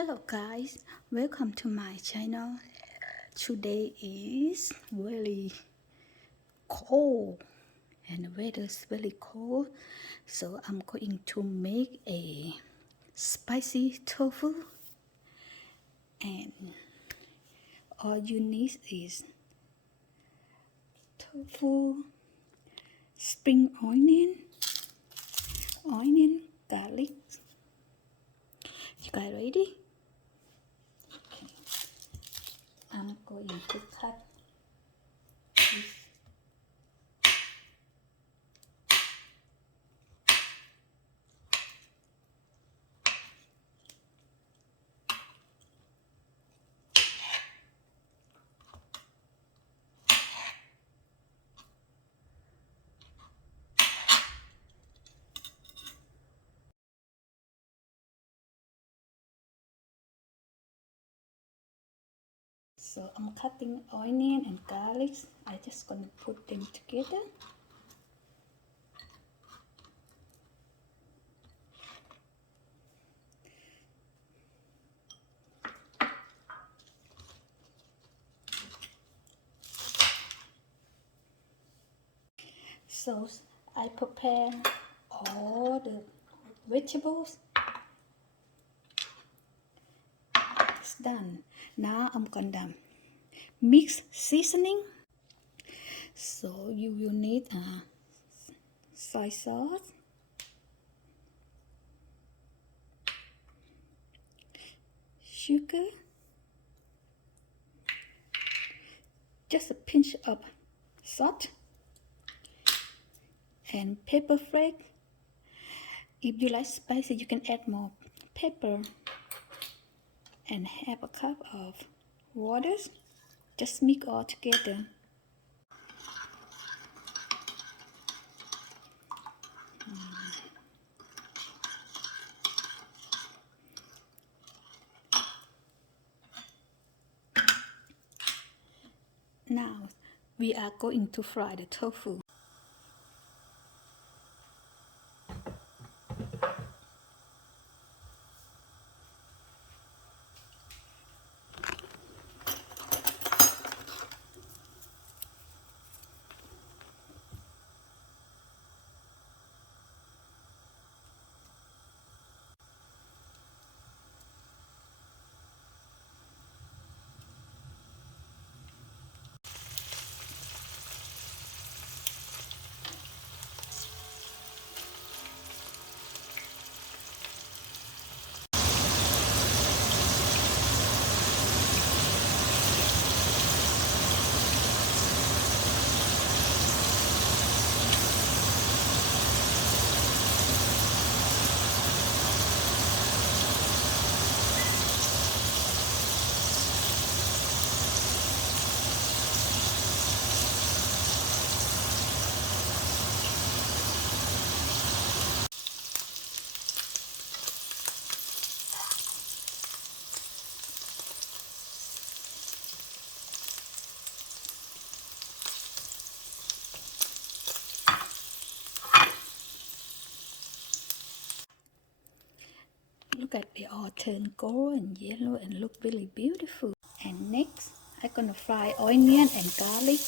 Hello guys, welcome to my channel. Today is really cold and the weather is very cold, so I'm going to make a spicy tofu, and all you need is tofu, spring onion, garlic. You guys ready? Okay. I'm going to cut this. So I'm cutting onion and garlic. I just gonna put them together. So I prepare all the vegetables. It's done. Now I'm gonna mix seasoning. So you will need soy sauce, sugar, just a pinch of salt, and pepper flake. If you like spicy, you can add more pepper, and half a cup of water. Just mix all together. Now we are going to fry the tofu. Look at they all turn gold and yellow and look really beautiful. And next, I'm gonna fry onion and garlic.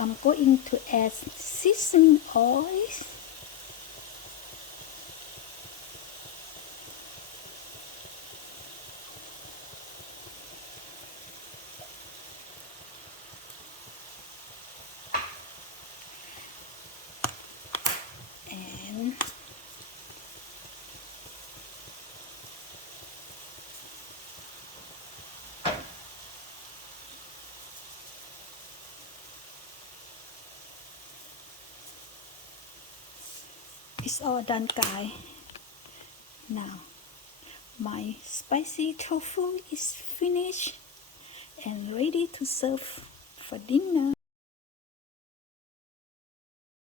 I'm going to add seasoning oil. And it's all done, guys. Now my spicy tofu is finished and ready to serve for dinner.